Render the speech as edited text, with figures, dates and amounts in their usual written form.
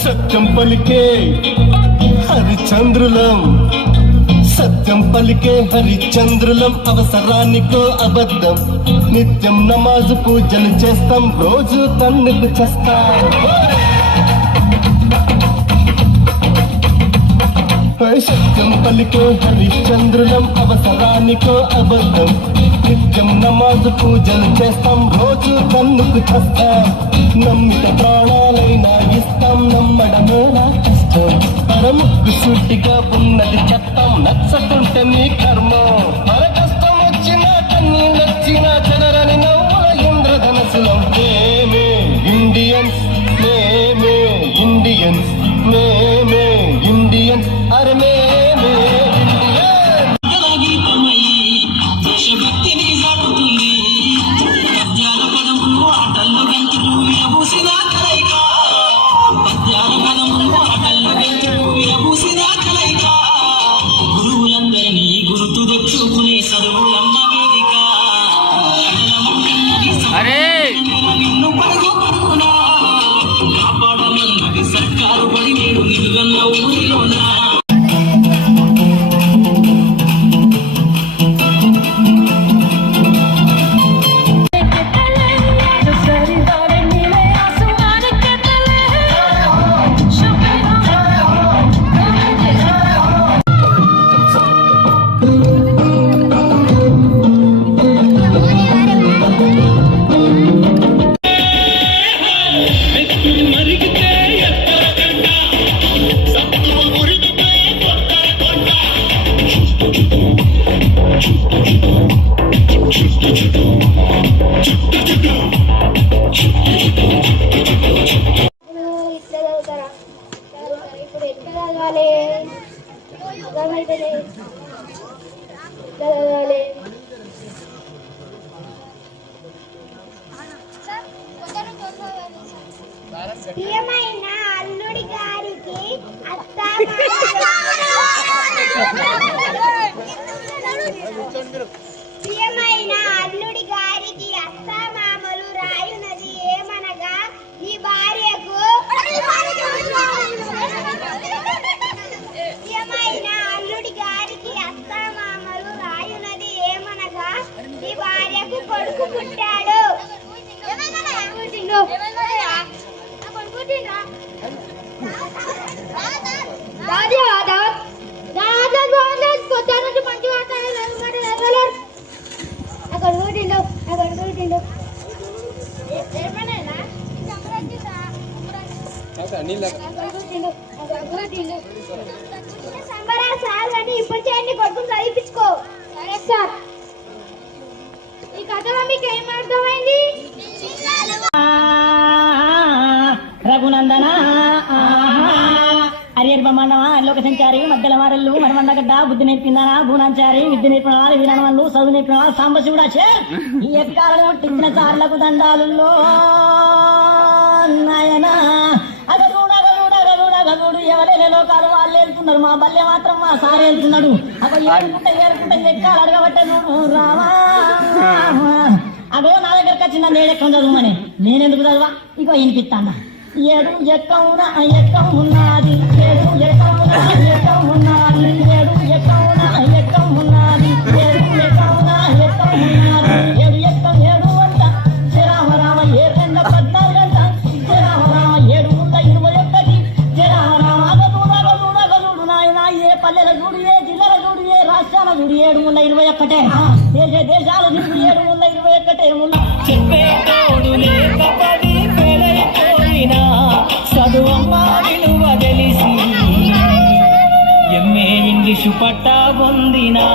సత్యం పలికే హరిచంద్రులం, సత్యం పలికే హరిచంద్రులం, అవసరానికో అబద్ధం, నిత్యం నమాజు పూజలు చేస్తాం, రోజు తన్నుకు చేస్తాం. సత్యం పలికే హరిచంద్రులం, అవసరానికో అబద్ధం, నిత్యం నమాజు పూజలు చేస్తాం, రోజు తన్నుకు చేస్తాం. నమ్మిత ప్రాణాలైనా ఇస్తాం, నమ్మడమేనా కష్టం, పరముక్కు సూటిగా ఉన్నది చెప్తాం, నచ్చకుంటే మీ కర్మ. మన కష్టం వచ్చినా కన్నీళ్ళొచ్చినా చెదరని నవ్వుల ఇంద్రధనసులం. మేమే ఇండియన్స్, మేమే ఇండియన్స్, మేమే ఇండియన్స్, అరే మేమే ప్రియమైన అల్లుడి గారికి ప్రియమైన అల్లుడి గారికి అత్తామామలు రాయునది ఏమనగా, ఈ భార్యకు ప్రియమైన అల్లుడి గారికి అత్తామామలు రాయునది ఏమనగా, ఈ భార్యకు కొడుకు పుట్టాడు. సంబరాలు ఇప్పుడు చేయండి, కొడుకుని చదివించుకో. సరే సార్. ఈ కథలో మీకు ఏం అర్థమైంది? రఘునందన హరియర్ బ్రహ్మాండమా లోక సంచారి మధ్యల వారళ్ళు మనమందగడ్డ బుద్ధి నేర్పిందనా భూనాచారి విద్య నేర్పిన వాళ్ళు వీరాన వాళ్ళు చదువు నేర్పిన వాళ్ళు సాంబశివుడా ఈ ఎక్కాలను టిచ్చిన సార్లకు దండాలుల్లో నాయనా అగడు ఎవరైనా లోకాలు వాళ్ళు వెళ్తున్నారు, మా బల్లె మాత్రం మా సార్ వెళ్తున్నాడు. అక్కడ ఏరుకుంటే ఎక్కాలి అడగబట్టే నువ్వు రావా. అగో నా దగ్గరకు వచ్చిందా నేడెక్కం చదువుమని, నేనెందుకు చదువా? ఇగో వినిపిస్తాను. ఏడు ఎక్కవునా ఎక్కం ఉన్నది, ఏడు ఎక్కవునా ఎక్కం ఉన్నది, ఏడు ఎక్కవునా ఎక్కం ఉన్నది, ఏడు ఎక్కవునా ఎక్కం ఉన్నది, ఏడు ఎక్కం 7 అంట జరామరామ 7 14 అంట జరామరామ 721 జరామరామ. అగదుడు నాయన ఏ పల్లెల చూడు, ఏ జిల్లాల చూడు, ఏ రాష్ట్రాల చూడు 721. దేశాల చూడు 721 చెప్పేటోడు లేకపోతే చదువమ్మా విలువ తెలిసి ఎంఏ ఇంగ్లీషు పట్టా పొందినా